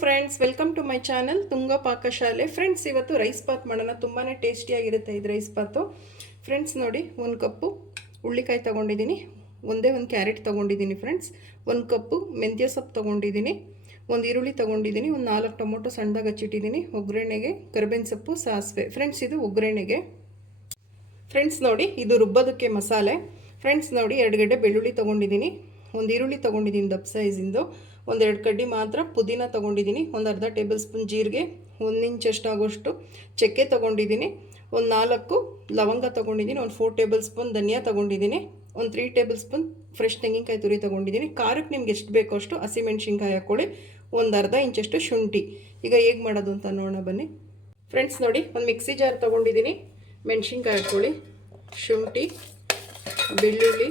Friends, welcome to my channel Tunga ಪಾಕಶಾಲೆ. Friends, ಇವತ್ತು rice bath ಮಾಡೋಣ. ತುಂಬಾ ಟೇಸ್ಟಿಯಾಗಿರುತ್ತೆ ಇದು ರೈಸ್ ಬಾತು. ಫ್ರೆಂಡ್ಸ್ ನೋಡಿ, 1 ಕಪ್ಪು ಹುಳ್ಳಿಕಾಯಿ ತೊಗೊಂಡಿದ್ದೀನಿ, ಒಂದೇ ಒಂದು ಕ್ಯಾರೆಟ್ ತೊಗೊಂಡಿದ್ದೀನಿ. ಫ್ರೆಂಡ್ಸ್, 1 ಕಪ್ಪು ಮೆಂತ್ಯ ಸೊಪ್ಪು ತೊಗೊಂಡಿದ್ದೀನಿ, ಒಂದು ಈರುಳ್ಳಿ ತೊಗೊಂಡಿದ್ದೀನಿ, ಒಂದು 4 ಟೊಮೊಟೊ ಸಣ್ಣದಾಗಿ ಹಚ್ಚಿಟ್ಟಿದ್ದೀನಿ. ಒಗ್ಗರಣೆಗೆ ಕರಿಬೇವಿನ ಸೊಪ್ಪು, ಸಾಸಿವೆ. ಫ್ರೆಂಡ್ಸ್, ಇದು ಒಗ್ಗರಣೆಗೆ. ಫ್ರೆಂಡ್ಸ್ ನೋಡಿ, ಇದು ರುಬ್ಬೋದಕ್ಕೆ ಮಸಾಲೆ. ಫ್ರೆಂಡ್ಸ್ ನೋಡಿ, 2 ಗಡ್ಡೆ ಬೆಳ್ಳುಳ್ಳಿ ತೊಗೊಂಡಿದ್ದೀನಿ, ಒಂದು ಈರುಳ್ಳಿ ತೊಗೊಂಡಿದ್ದೀನಿ ದಪ್ಪ ಸೈಜಿಂದು, 1-2 ಕಡ್ಡಿ ಮಾತ್ರ ಪುದೀನ ತೊಗೊಂಡಿದ್ದೀನಿ, ಒಂದು ಅರ್ಧ ಟೇಬಲ್ ಸ್ಪೂನ್ ಜೀರಿಗೆ, 1 ಇಂಚಷ್ಟಾಗೋಷ್ಟು ಚಕ್ಕೆ ತೊಗೊಂಡಿದ್ದೀನಿ, ಒಂದು 4 ಲವಂಗ ತೊಗೊಂಡಿದ್ದೀನಿ, ಒಂದು 4 ಟೇಬಲ್ ಸ್ಪೂನ್ ಧನಿಯಾ ತೊಗೊಂಡಿದ್ದೀನಿ, ಒಂದು 3 ಟೇಬಲ್ ಸ್ಪೂನ್ ಫ್ರೆಶ್ ತೆಂಗಿನಕಾಯಿ ತುರಿ ತೊಗೊಂಡಿದ್ದೀನಿ. ಖಾರಕ್ಕೆ ನಿಮ್ಗೆ ಎಷ್ಟು ಬೇಕೋ ಅಷ್ಟು ಹಸಿಮೆಣ್ಸಿನ್ಕಾಯಿ ಹಾಕ್ಕೊಳ್ಳಿ, ಒಂದು ಅರ್ಧ ಇಂಚಷ್ಟು ಶುಂಠಿ. ಈಗ ಹೇಗೆ ಮಾಡೋದು ಅಂತ ನೋಡೋಣ ಬನ್ನಿ. ಫ್ರೆಂಡ್ಸ್ ನೋಡಿ, ಒಂದು ಮಿಕ್ಸಿ ಜಾರ್ ತೊಗೊಂಡಿದ್ದೀನಿ, ಮೆಣಸಿನ್ಕಾಯಿ ಹಾಕ್ಕೊಳ್ಳಿ, ಶುಂಠಿ, ಬೆಳ್ಳುಳ್ಳಿ,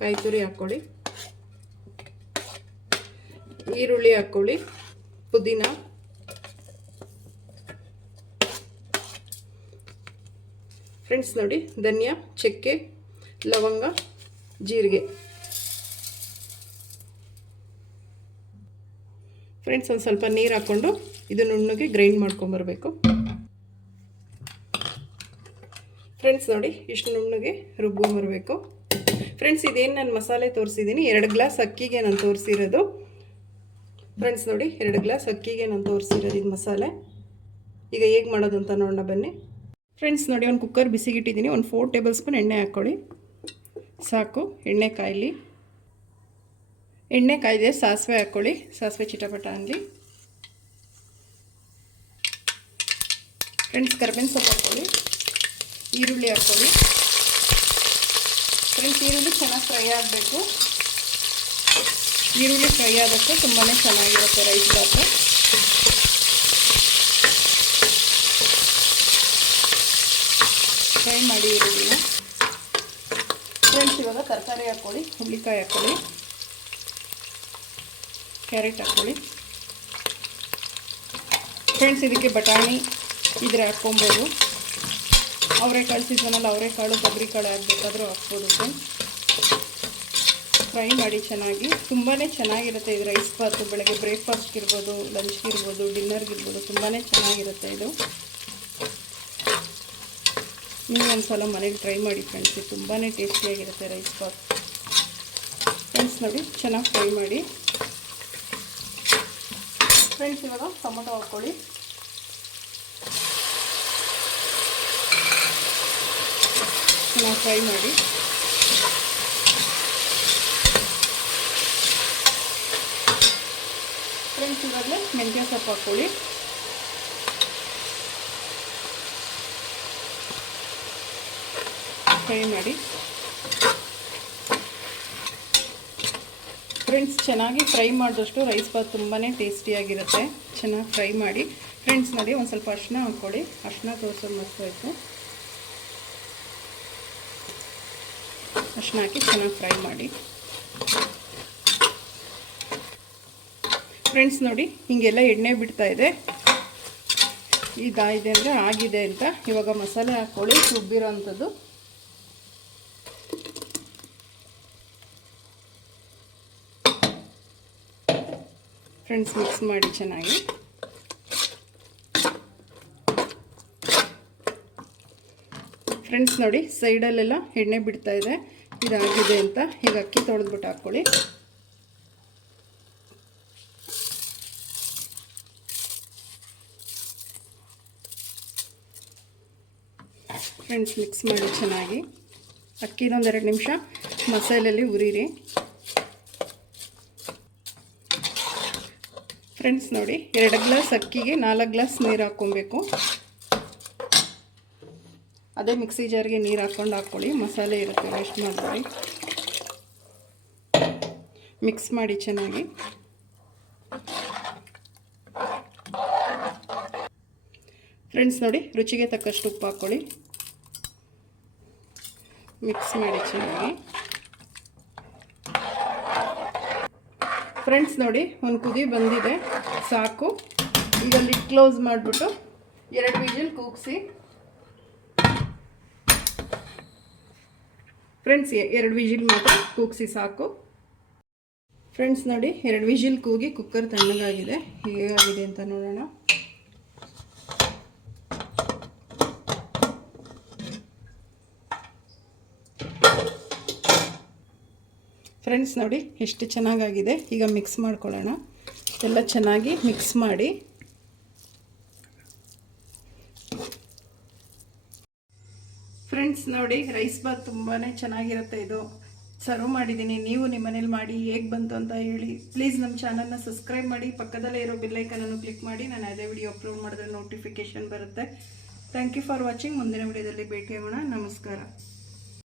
ಕಾಯಿ ತುರಿ ಹಾಕ್ಕೊಳ್ಳಿ, ಈರುಳ್ಳಿ ಹಾಕ್ಕೊಳ್ಳಿ, ಪುದೀನ, ಫ್ರೆಂಡ್ಸ್ ನೋಡಿ, ಧನಿಯಾ, ಚಕ್ಕೆ, ಲವಂಗ, ಜೀರಿಗೆ. ಫ್ರೆಂಡ್ಸ್, ಒಂದು ಸ್ವಲ್ಪ ನೀರು ಹಾಕ್ಕೊಂಡು ಇದು ನುಣ್ಣಗೆ ಗ್ರೈಂಡ್ ಮಾಡ್ಕೊಂಬರ್ಬೇಕು. ಫ್ರೆಂಡ್ಸ್ ನೋಡಿ, ಇಷ್ಟು ನುಣ್ಣಗೆ ರುಬ್ಕೊಂಬರ್ಬೇಕು. ಫ್ರೆಂಡ್ಸ್, ಇದೇನು ನಾನು ಮಸಾಲೆ ತೋರಿಸಿದ್ದೀನಿ, 2 ಗ್ಲಾಸ್ ಅಕ್ಕಿಗೆ ನಾನು ತೋರಿಸಿರೋದು. ಫ್ರೆಂಡ್ಸ್ ನೋಡಿ, 2 ಗ್ಲಾಸ್ ಅಕ್ಕಿಗೆ ನಾನು ತೋರಿಸಿರೋದು ಇದು ಮಸಾಲೆ. ಈಗ ಹೇಗೆ ಮಾಡೋದು ಅಂತ ನೋಡೋಣ ಬನ್ನಿ. ಫ್ರೆಂಡ್ಸ್ ನೋಡಿ, ಒಂದು ಕುಕ್ಕರ್ ಬಿಸಿಗಿಟ್ಟಿದ್ದೀನಿ, ಒಂದು 4 ಟೇಬಲ್ ಸ್ಪೂನ್ ಎಣ್ಣೆ ಹಾಕ್ಕೊಳ್ಳಿ, ಸಾಕು. ಎಣ್ಣೆ ಕಾಯಲಿ. ಎಣ್ಣೆ ಕಾಯ್ದೆ ಸಾಸಿವೆ ಹಾಕ್ಕೊಳ್ಳಿ, ಸಾಸಿವೆ ಚಿಟಪಟ ಅನ್ನಲಿ. ಫ್ರೆಂಡ್ಸ್, ಕರಿಬೇವಿನ ಸೊಪ್ಪು ಹಾಕ್ಕೊಳ್ಳಿ, ಈರುಳ್ಳಿ ಹಾಕ್ಕೊಳ್ಳಿ. ಫ್ರೆಂಡ್ಸ್, ಈರುಳ್ಳಿ ಚೆನ್ನಾಗಿ ಫ್ರೈ ಆಗಬೇಕು. ಈರುಳ್ಳಿ ಫ್ರೈ ಆದಷ್ಟು ತುಂಬಾ ಚೆನ್ನಾಗಿರುತ್ತೆ ರೈಸ್ ಬಾತು. ಫ್ರೈ ಮಾಡಿ ಈರುಳ್ಳಿನ. ಫ್ರೆಂಡ್ಸ್, ಇವಾಗ ತರಕಾರಿ ಹಾಕ್ಕೊಳ್ಳಿ, ಹುಳ್ಳಿಕಾಯಿ ಹಾಕ್ಕೊಳ್ಳಿ, ಕ್ಯಾರೆಟ್ ಹಾಕ್ಕೊಳ್ಳಿ. ಫ್ರೆಂಡ್ಸ್, ಇದಕ್ಕೆ ಬಟಾಣಿ ಇದ್ರೆ ಹಾಕ್ಕೊಬೋದು, ಅವರೆಕಾಳು ಸೀಸನಲ್ಲಿ ಅವರೆಕಾಳು, ಕೊಬ್ಬರಿಕಾಳು ಹಾಕಬೇಕಾದ್ರೂ ಹಾಕ್ಬೋದು. ಫ್ರೆಂಡ್ಸ್, ಫ್ರೈ ಮಾಡಿ ಚೆನ್ನಾಗಿ. ತುಂಬಾ ಚೆನ್ನಾಗಿರುತ್ತೆ ಇದು ರೈಸ್ ಬಾತು. ಬೆಳಗ್ಗೆ ಬ್ರೇಕ್ಫಾಸ್ಟ್ಗಿರ್ಬೋದು, ಲಂಚ್ಗಿರ್ಬೋದು, ಡಿನ್ನರ್ಗಿರ್ಬೋದು, ತುಂಬಾ ಚೆನ್ನಾಗಿರುತ್ತೆ ಇದು. ನೀವು ಒಂದು ಸಲ ಮನೇಲಿ ಟ್ರೈ ಮಾಡಿ ಫ್ರೆಂಡ್ಸ್, ಇದು ತುಂಬಾ ಟೇಸ್ಟಿಯಾಗಿರುತ್ತೆ ರೈಸ್ ಬಾತ್. ಫ್ರೆಂಡ್ಸ್ ನೋಡಿ, ಚೆನ್ನಾಗಿ ಫ್ರೈ ಮಾಡಿ. ಫ್ರೆಂಡ್ಸ್, ಇವಾಗ ಟೊಮೊಟೊ ಹಾಕ್ಕೊಳ್ಳಿ, ಚೆನ್ನಾಗಿ ಫ್ರೈ ಮಾಡಿ. ಫ್ರೆಂಡ್ಸ್, ಇವಾಗಲೇ ಮೆಂತ್ಯ ಸೊಪ್ಪು ಹಾಕ್ಕೊಳ್ಳಿ, ಫ್ರೈ ಮಾಡಿ. ಫ್ರೆಂಡ್ಸ್, ಚೆನ್ನಾಗಿ ಫ್ರೈ ಮಾಡಿದಷ್ಟು ರೈಸ್ ಬಾತ್ ತುಂಬಾ ಟೇಸ್ಟಿಯಾಗಿರುತ್ತೆ. ಚೆನ್ನಾಗಿ ಫ್ರೈ ಮಾಡಿ. ಫ್ರೆಂಡ್ಸ್ ನೋಡಿ, ಒಂದು ಸ್ವಲ್ಪ ಅರಿಶಿನ ಹಾಕ್ಕೊಳ್ಳಿ, ಅರಿಶಿನ ತೋರಿಸೋದು ಮರ್ತಾಯಿತು. ಅರಿಶಿನ ಹಾಕಿ ಚೆನ್ನಾಗಿ ಫ್ರೈ ಮಾಡಿ. ಫ್ರೆಂಡ್ಸ್ ನೋಡಿ, ಹೀಗೆಲ್ಲ ಎಣ್ಣೆ ಬಿಡ್ತಾ ಇದೆ, ಇದಾಗಿದೆ ಅಂದರೆ ಆಗಿದೆ ಅಂತ. ಇವಾಗ ಮಸಾಲೆ ಹಾಕ್ಕೊಳ್ಳಿ, ರುಬ್ಬಿರೋ ಅಂಥದ್ದು. ಫ್ರೆಂಡ್ಸ್, ಮಿಕ್ಸ್ ಮಾಡಿ ಚೆನ್ನಾಗಿ. ಫ್ರೆಂಡ್ಸ್ ನೋಡಿ, ಸೈಡಲ್ಲೆಲ್ಲ ಎಣ್ಣೆ ಬಿಡ್ತಾ ಇದೆ, ಇದಾಗಿದೆ ಅಂತ. ಈಗ ಅಕ್ಕಿ ತೊಳೆದ್ಬಿಟ್ಟು ಹಾಕ್ಕೊಳ್ಳಿ. ಫ್ರೆಂಡ್ಸ್, ಮಿಕ್ಸ್ ಮಾಡಿ ಚೆನ್ನಾಗಿ. ಅಕ್ಕಿನ 1-2 ನಿಮಿಷ ಮಸಾಲೆಯಲ್ಲಿ ಹುರಿರಿ. ಫ್ರೆಂಡ್ಸ್ ನೋಡಿ, 2 ಗ್ಲಾಸ್ ಅಕ್ಕಿಗೆ 4 ಗ್ಲಾಸ್ ನೀರು ಹಾಕ್ಕೊಬೇಕು. ಅದೇ ಮಿಕ್ಸಿ ಜಾರ್ಗೆ ನೀರು ಹಾಕ್ಕೊಳ್ಳಿ. ಮಸಾಲೆ ಇರುತ್ತೆ, ವೇಸ್ಟ್ ಮಾಡಬೇಡಿ. ಮಿಕ್ಸ್ ಮಾಡಿ ಚೆನ್ನಾಗಿ. ಫ್ರೆಂಡ್ಸ್ ನೋಡಿ, ರುಚಿಗೆ ತಕ್ಕಷ್ಟು ಉಪ್ಪು ಹಾಕ್ಕೊಳ್ಳಿ, ಮಿಕ್ಸ್ ಮಾಡಿ ಚೆನ್ನಾಗಿ. ಫ್ರೆಂಡ್ಸ್ ನೋಡಿ, ಒಂದು ಕುದಿ ಬಂದಿದೆ, ಸಾಕು. ಈಗ ಲಿಡ್ ಕ್ಲೋಸ್ ಮಾಡಿಬಿಟ್ಟು 2 ವಿಜಿಲ್ ಕೂಗಿಸಿ. ಫ್ರೆಂಡ್ಸ್, 2 ವಿಜಿಲ್ ಮಾತ್ರ ಕೂಗಿಸಿ ಸಾಕು. ಫ್ರೆಂಡ್ಸ್ ನೋಡಿ, 2 ವಿಜಿಲ್ ಕೂಗಿ ಕುಕ್ಕರ್ ತಣ್ಣಗಾಗಿದೆ. ಹೇಗಾಗಿದೆ ಅಂತ ನೋಡೋಣ. ಫ್ರೆಂಡ್ಸ್ ನೋಡಿ ಎಷ್ಟು ಚೆನ್ನಾಗಾಗಿದೆ. ಈಗ ಮಿಕ್ಸ್ ಮಾಡ್ಕೊಳ್ಳೋಣ. ಎಲ್ಲ ಚೆನ್ನಾಗಿ ಮಿಕ್ಸ್ ಮಾಡಿ ಫ್ರೆಂಡ್ಸ್ ನೋಡಿ, ರೈಸ್ ಬಾತ್ ತುಂಬಾ ಚೆನ್ನಾಗಿರುತ್ತೆ. ಇದು ಸರ್ವ್ ಮಾಡಿದ್ದೀನಿ. ನೀವು ನಿಮ್ಮ ಮನೇಲಿ ಮಾಡಿ ಹೇಗೆ ಬಂತು ಅಂತ ಹೇಳಿ. ಪ್ಲೀಸ್ ನಮ್ಮ ಚಾನಲ್ನ ಸಬ್ಸ್ಕ್ರೈಬ್ ಮಾಡಿ, ಪಕ್ಕದಲ್ಲೇ ಇರೋ ಬೆಲ್ಲೈಕನನ್ನು ಕ್ಲಿಕ್ ಮಾಡಿ. ನಾನು ಅದೇ ವಿಡಿಯೋ ಅಪ್ಲೋಡ್ ಮಾಡಿದ್ರೆ ನೋಟಿಫಿಕೇಷನ್ ಬರುತ್ತೆ. Thank you for watching. ಮುಂದಿನ ವಿಡಿಯೋದಲ್ಲಿ ಭೇಟಿಯಾಗೋಣ. ನಮಸ್ಕಾರ.